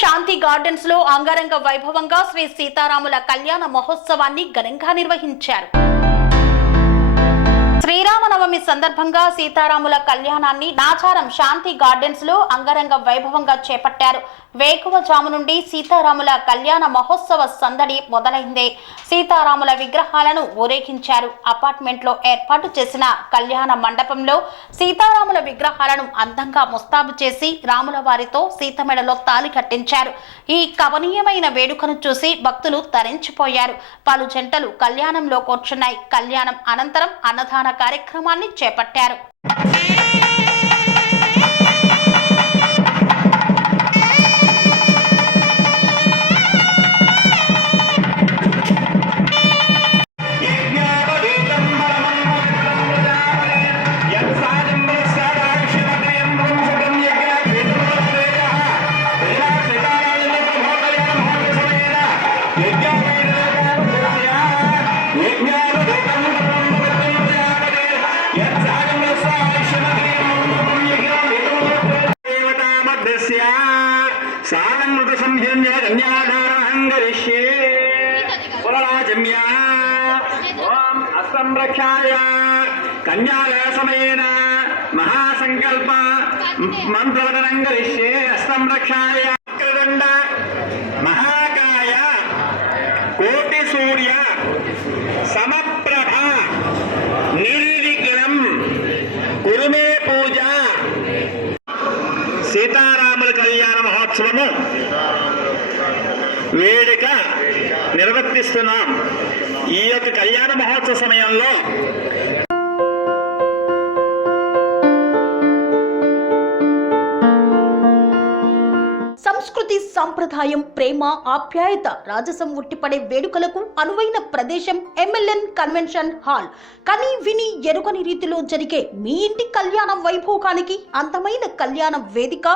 శాంతి gardens లో అంగరంగ వైభవంగా శ్రీ సీతారాముల కళ్యాణ మహోత్సవాన్ని ఘనంగా నిర్వహించారు. శ్రీరామనవమి సందర్భంగా సీతారాముల కళ్యాణాన్ని నాచారం శాంతి గార్డెన్స్ లో అంగరంగ వైభవంగా చేపట్టారు. వేకువజాము నుండి సీతారాముల కళ్యాణ మహోత్సవ సందడి మొదలైంది. సీతారాముల విగ్రహాలను ఊరేగించారు. అపార్ట్మెంట్ లో ఏర్పాటు చేసిన కళ్యాణ మండపంలో సీతారాముల విగ్రహాలను అందంగా ముస్తాబు చేసి రాముల వారితో సీతమెడలో తాళి కట్టించారు. ఈ కమనీయమైన వేడుకను చూసి భక్తులు తరించిపోయారు. పలు జంటలు కళ్యాణంలో కూర్చున్నాయి. కళ్యాణం అనంతరం అన్నదాన కార్యక్రమాన్ని చేపట్టారు. कन्यासमयेन महासंकल्प मंत्रवदनं करिष्ये हस्तं रक्षाय कृदंड महाकाय कोटि सूर्य समप्रभा निर्विघ्नं कुरु मे पूजा సీతారాముల కళ్యాణ మహోత్సవము వేడుక నిర్వర్తిస్తున్నాం. ఈ యొక్క కళ్యాణ మహోత్సవ సమయంలో సంస్కృతి, సంప్రదాయం, ప్రేమ, ఆప్యాయత రాజసం ఉట్టిపడే వేడుకలకు అనువైన ప్రదేశం ఎంఎల్ఎన్ కన్వెన్షన్ హాల్. కని విని ఎరుగని రీతిలో జరిగే మీ ఇంటి కళ్యాణ వైభోగానికి అందమైన కళ్యాణ వేదిక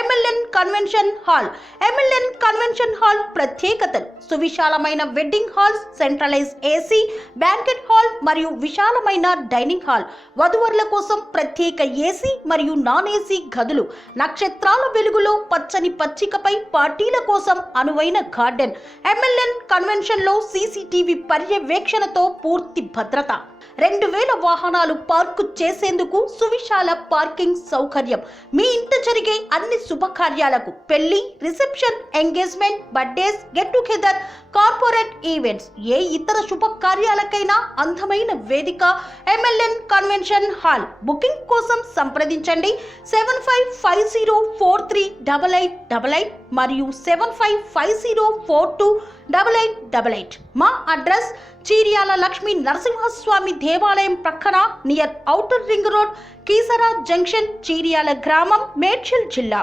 MLN convention hall. MLN convention hall ప్రత్యేకతలు: సువిశాలమైన wedding halls, centralize AC banquet hall మరియు విశాలమైన డైనింగ్ హాల్, వధువరుల కోసం ప్రత్యేక ఏసీ మరియు నాన్ ఏసీ గదులు, నక్షత్రాల వెలుగులో పచ్చని పచ్చికపై పార్టీల కోసం అనువైన గార్డెన్. ఎంఎల్ఎన్ కన్వెన్షన్ లో సీసీటీవీ పర్యవేక్షణతో పూర్తి భద్రత, 2000 వాహనాలు పార్కు చేసేందుకు సువిశాల పార్కింగ్ సౌకర్యం. మీ ఇంట జరిగే అన్ని శుభకార్యాలకు, పెళ్లి, reception, engagement, birthdays, get together, corporate events, ఏ ఇతర శుభకార్యాలకైనా అందమైన వేదిక ఎంఎల్ఎన్ కన్వెన్షన్ హాల్. బుకింగ్ కోసం సంప్రదించండి 7550438888 మరియు 7550428888. మా అడ్రస్ చీర్యాల లక్ష్మీ నరసింహస్వామి దేవాలయం ప్రక్కన, near outer ring road, Keesara junction, Cheeryal గ్రామం, మేడ్చల్ జిల్లా.